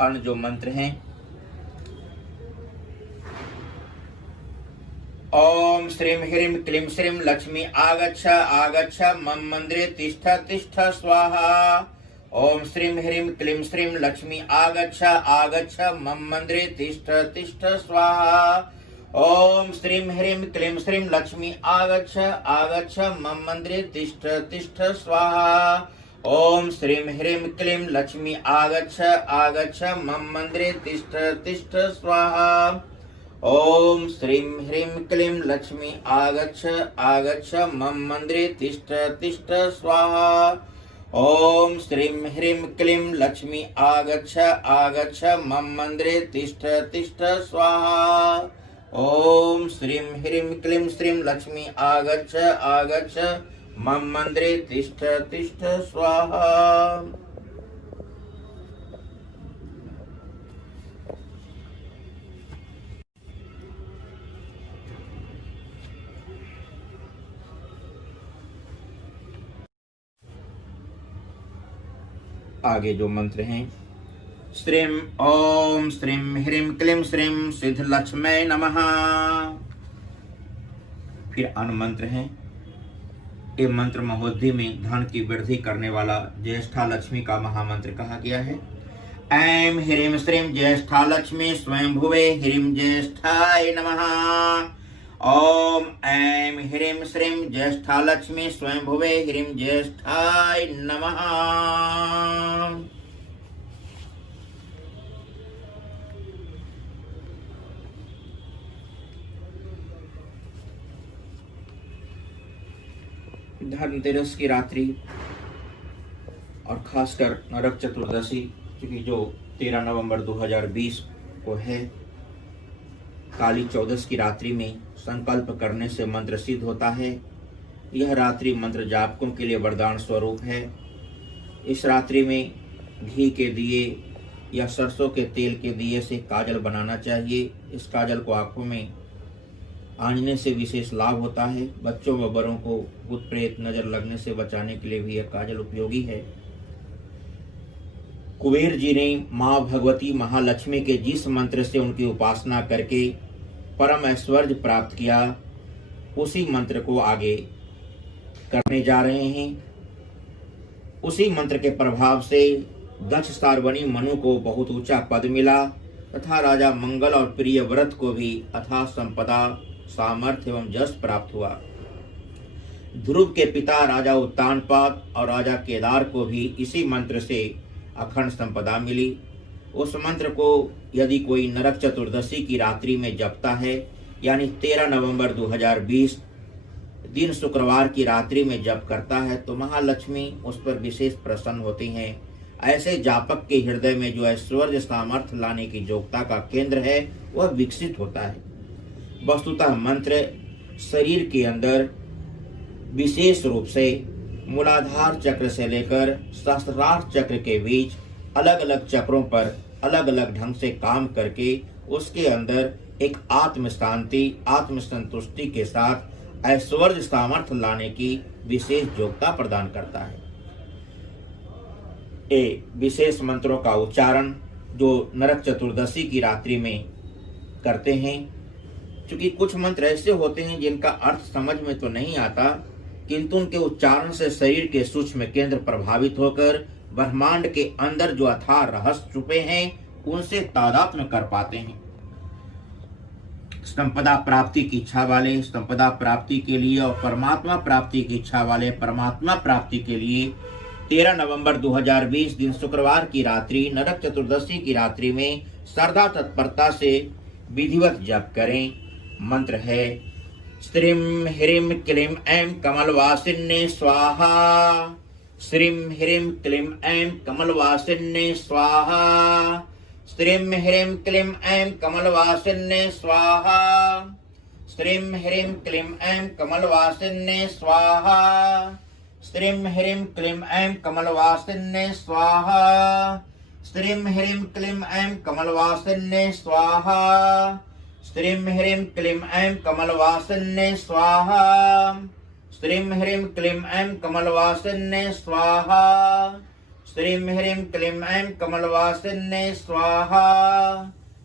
अन्य जो मंत्र हैं ओम श्रीं ह्रीं क्लीं श्रीं लक्ष्मी आगच्छ आगच्छ मम मंदिरे तिष्ठ तिष्ठ स्वाहा। ओम श्रीं ह्रीं क्लीं श्रीं लक्ष्मी आगच्छ आगच्छ मम मंदिरे तिष्ठ तिष्ठ स्वाहा। ओम श्रीं ह्रीं क्लीं श्रीं लक्ष्मी आगच्छ आगच्छ मम मंदिरे तिष्ठ तिष्ठ स्वाहा। ओम श्रीं ह्रीं क्लीं लक्ष्मी आगच्छ आगच्छ मम मंदिरे तिष्ठ तिष्ठ स्वाहा। ओम श्रीं ह्रीं क्लीं लक्ष्मी आगच्छ आगच्छ मम मंदिरे तिष्ठ तिष्ठ स्वाहा। ओम श्रीं ह्रीं क्लीं लक्ष्मी आगच्छ आगच्छ मम मंदिरे तिष्ठ तिष्ठ स्वाहा। ओम श्रीं ह्रीं क्लीं श्रीं लक्ष्मी आगच्छ आगच्छ मम मंदिरे तिष्ठ तिष्ठ स्वाहा। आगे जो मंत्र हैं श्रीं ओम श्रीं ह्रीं क्लीं श्रीं सिद्धलक्ष्मै नमः। फिर अन्य मंत्र हैं। ये मंत्र महोदधि में धन की वृद्धि करने वाला ज्येष्ठा लक्ष्मी का महामंत्र कहा गया है। ऐं ह्रीं श्रीं ज्येष्ठा लक्ष्मी स्वयं भुवे ह्रीं ज्येष्ठाय नमः। ओम ऐं ह्रीं श्रीं ज्येष्ठालक्ष्मी स्वयंभुवे ह्रीं ज्येष्ठाय नमः। धनतेरस की रात्रि और खासकर नरक चतुर्दशी क्योंकि जो 13 नवंबर 2020 को है, काली चौदस की रात्रि में संकल्प करने से मंत्र सिद्ध होता है। यह रात्रि मंत्र जापकों के लिए वरदान स्वरूप है। इस रात्रि में घी के दिए या सरसों के तेल के दिए से काजल बनाना चाहिए। इस काजल को आंखों में आनने से विशेष लाभ होता है। बच्चों व बड़ों को भूत प्रेत नजर लगने से बचाने के लिए भी यह काजल उपयोगी है। कुबेर जी ने माँ भगवती महालक्ष्मी के जिस मंत्र से उनकी उपासना करके परम ऐश्वर्य प्राप्त किया, उसी मंत्र को आगे करने जा रहे हैं। उसी मंत्र के प्रभाव से दक्ष सार्वणी मनु को बहुत ऊंचा पद मिला तथा राजा मंगल और प्रिय व्रत को भी अथाह संपदा, सामर्थ्य एवं जस प्राप्त हुआ। ध्रुव के पिता राजा उत्तानपाद और राजा केदार को भी इसी मंत्र से अखंड संपदा मिली। उस मंत्र को यदि कोई नरक चतुर्दशी की रात्रि में जपता है, यानी 13 नवंबर 2020 दिन शुक्रवार की रात्रि में जप करता है, तो महालक्ष्मी उस पर विशेष प्रसन्न होती हैं। ऐसे जापक के हृदय में जो ऐश्वर्य सामर्थ्य लाने की योग्यता का केंद्र है वह विकसित होता है। वस्तुतः मंत्र शरीर के अंदर विशेष रूप से मूलाधार चक्र से लेकर सहस्त्रार चक्र के बीच अलग अलग चक्रों पर अलग अलग ढंग से काम करके उसके अंदर एक आत्म शांति, आत्म संतुष्टि के साथ ऐश्वर्य सामर्थ्य लाने की विशेष योग्यता प्रदान करता है। ये विशेष मंत्रों का उच्चारण जो नरक चतुर्दशी की रात्रि में करते हैं, क्योंकि कुछ मंत्र ऐसे होते हैं जिनका अर्थ समझ में तो नहीं आता, किंतु उनके उच्चारण से शरीर के सूक्ष्म केंद्र प्रभावित होकर ब्रह्मांड के अंदर जो अथाह रहस्य छुपे हैं उनसे तादात्म्य कर पाते हैं। संपदा प्राप्ति की इच्छा वाले संपदा प्राप्ति के लिए और परमात्मा प्राप्ति की इच्छा वाले परमात्मा प्राप्ति के लिए 13 नवंबर 2020 दिन शुक्रवार की रात्रि, नरक चतुर्दशी की रात्रि में श्रद्धा तत्परता से विधिवत जप करें। मंत्र है श्रीं ह्रीं क्लीं ऐं कमलवासिन्ये स्वाहा। श्रीं ह्रीं क्लीं ऐं कमलवासिन्ये स्वाहा। श्रीं ह्रीं क्लीं ऐं कमलवासिन्ये स्वाहा। श्रीं ह्रीं क्लीं ऐं कमलवासिन्ये स्वाहा। श्रीं ह्रीं क्लीं ऐं कमलवासिन्ये स्वाहा। श्रीं ह्रीं क्लीं ऐं कमलवासिन्ये स्वाहा। श्रीं ह्रीं क्लीं ऐं कमलवासिन्ये स्वाहा। श्रीं ह्रीं क्लीं ऐं कमलवासिन्ये स्वाहा। श्रीं ह्रीं क्लीं ऐं कमलवासिन्ये स्वाहा।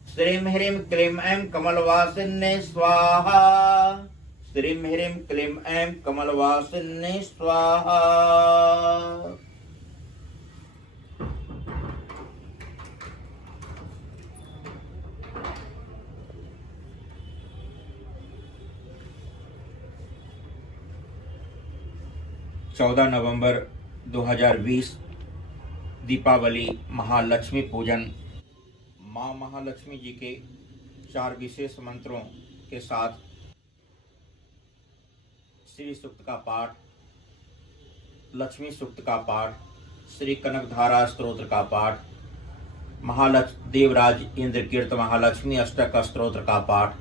श्रीं ह्रीं क्लीं ऐं कमलवासिन्ये स्वाहा। श्रीं ह्रीं क्लीं ऐं कमलवासिन्ये स्वाहा। 14 नवंबर 2020 दीपावली महालक्ष्मी पूजन। माँ महालक्ष्मी जी के 4 विशेष मंत्रों के साथ श्री सूक्त का पाठ, लक्ष्मी सूक्त का पाठ, श्री कनकधारा स्तोत्र का पाठ, महालक्ष्मी देवराज इंद्रकीर्त महालक्ष्मी अष्टक स्तोत्र का पाठ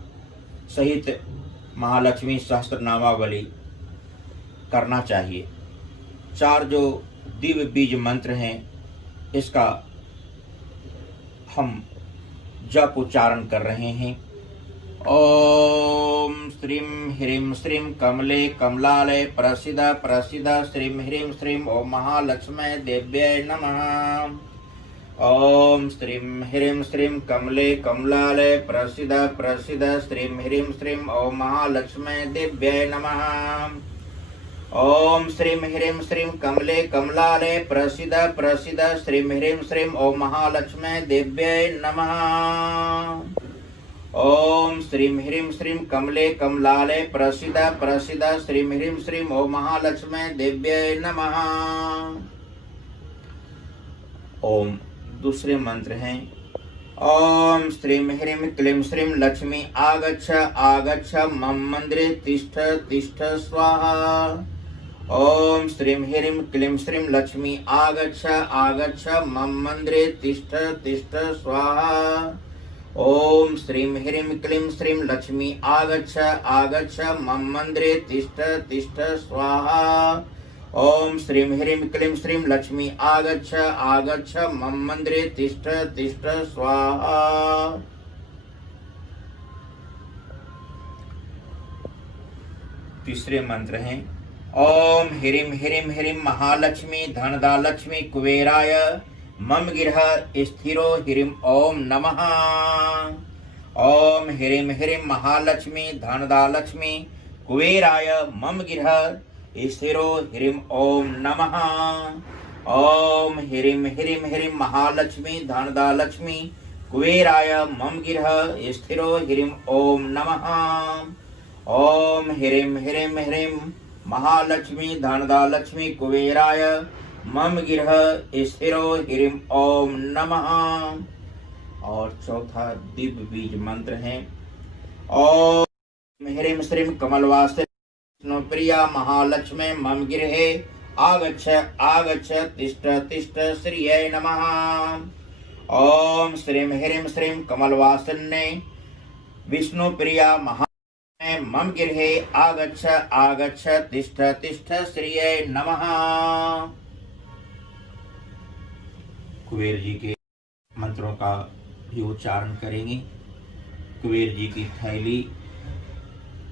सहित महालक्ष्मी सहस्त्रनामावली करना चाहिए। 4 जो दिव्य बीज मंत्र हैं इसका हम जप उच्चारण कर रहे हैं। ओम श्रीं ह्रीं श्रीं कमले कमलालय प्रसिद्ध प्रसिद्ध श्रीं ह्रीं श्रीं ओम महालक्ष्मी देव्यै नमः। ओम श्रीं ह्रीं श्रीं कमले कमलालय प्रसिद्ध प्रसिद्ध श्रीं ह्रीं श्रीं ओम महालक्ष्मी देव्यै नमः। ओम श्रीं ह्रीं श्रीं कमले कमलालय प्रसिद्ध प्रसिद्ध श्रीं ह्रीं श्रीं ओम महालक्ष्मी देव्यै नमः। ओम श्रीं ह्रीं श्रीं कमले कमलाले प्रसीद प्रसीद श्रीं ह्रीं श्रीं ओम महालक्ष्मी देव्यै नमः। ओम दूसरे मंत्र हैं ओम श्रीं ह्रीं क्लीं श्रीं लक्ष्मी आगच्छ आगच्छ मम मंदिरे तिष्ठ तिष्ठ स्वाहा। ओम श्रीं ह्रीं क्लीं श्रीं लक्ष्मी आगच्छ आगच्छ मम मंदिरे तिष्ठ तिष्ठ स्वाहा। ओम श्रीं ह्रीं क्लीं श्रीं लक्ष्मी आगच्छ आगच्छ मम मंदिरे तिष्ठ तिष्ठ स्वाहा। ओम श्रीं ह्रीं क्लीं श्रीं लक्ष्मी आगच्छ आगच्छ मम मंदिरे तिष्ठ तिष्ठ स्वाहा। तीसरे मंत्र हैं ओम ह्रीं ह्रीं ह्रीं महालक्ष्मी धनदा लक्ष्मी कुबेराय मम गिरह स्थिरो ह्रीं ओम नमः। ओम ह्रीं ह्रीं महालक्ष्मी धनदा लक्ष्मी कुबेराय मम गिरह स्थिरो ह्रीं ओम नमः। ओम ह्रीं ह्रीं ह्रीं महालक्ष्मी धनदा लक्ष्मी कुबेराय मम गिरह स्थिरो ह्रीं ओम नमः। ओम ह्रीं ह्रीं ह्रीं महालक्ष्मी धनदा लक्ष्मी कुबेराय मम गिरह स्थिरो ह्रीं ओम नमः। और चौथा दिव्य बीज मंत्र है ओम ह्रीं श्रीं कमलवासिनी विष्णुप्रिया महालक्ष्मी मम गिरहे आगच्छ आगच्छ तिष्ठ तिष्ठ श्रियै नमः। ओम श्रीं ह्रीं श्रीं कमलवासिनी विष्णुप्रिया महालक्ष्मी मम गिरहे आगच्छ आगच्छ तिष्ठ तिष्ठ श्रियै नमः। कुबेर जी के मंत्रों का भी उच्चारण करेंगे। कुबेर जी की थैली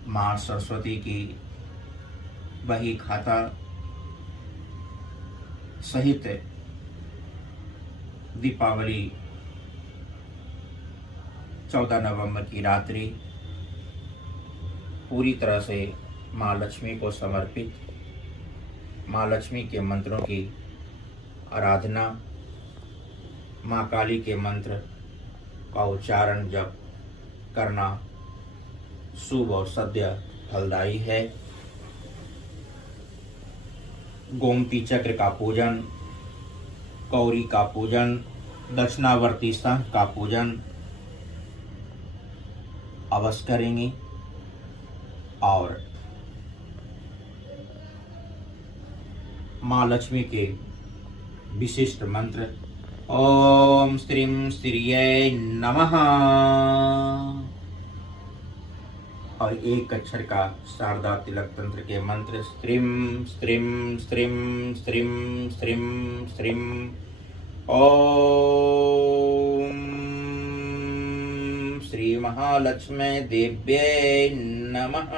माँ सरस्वती की बही खाता सहित दीपावली 14 नवंबर की रात्रि पूरी तरह से माँ लक्ष्मी को समर्पित, माँ लक्ष्मी के मंत्रों की आराधना, माँ काली के मंत्र का उच्चारण जब करना शुभ और सद्य फलदायी है। गोमती चक्र का पूजन, कौरी का पूजन, दक्षिणावर्ती शंख का पूजन अवश्य करेंगे। और माँ लक्ष्मी के विशिष्ट मंत्र ओम श्रीं श्रियै नमः और एक अक्षर का शारदा तिलक तंत्र के मंत्र श्रीं श्रीं श्रीं श्रीं श्रीं श्रीं ओम श्री महालक्ष्मी देव्यै नमः।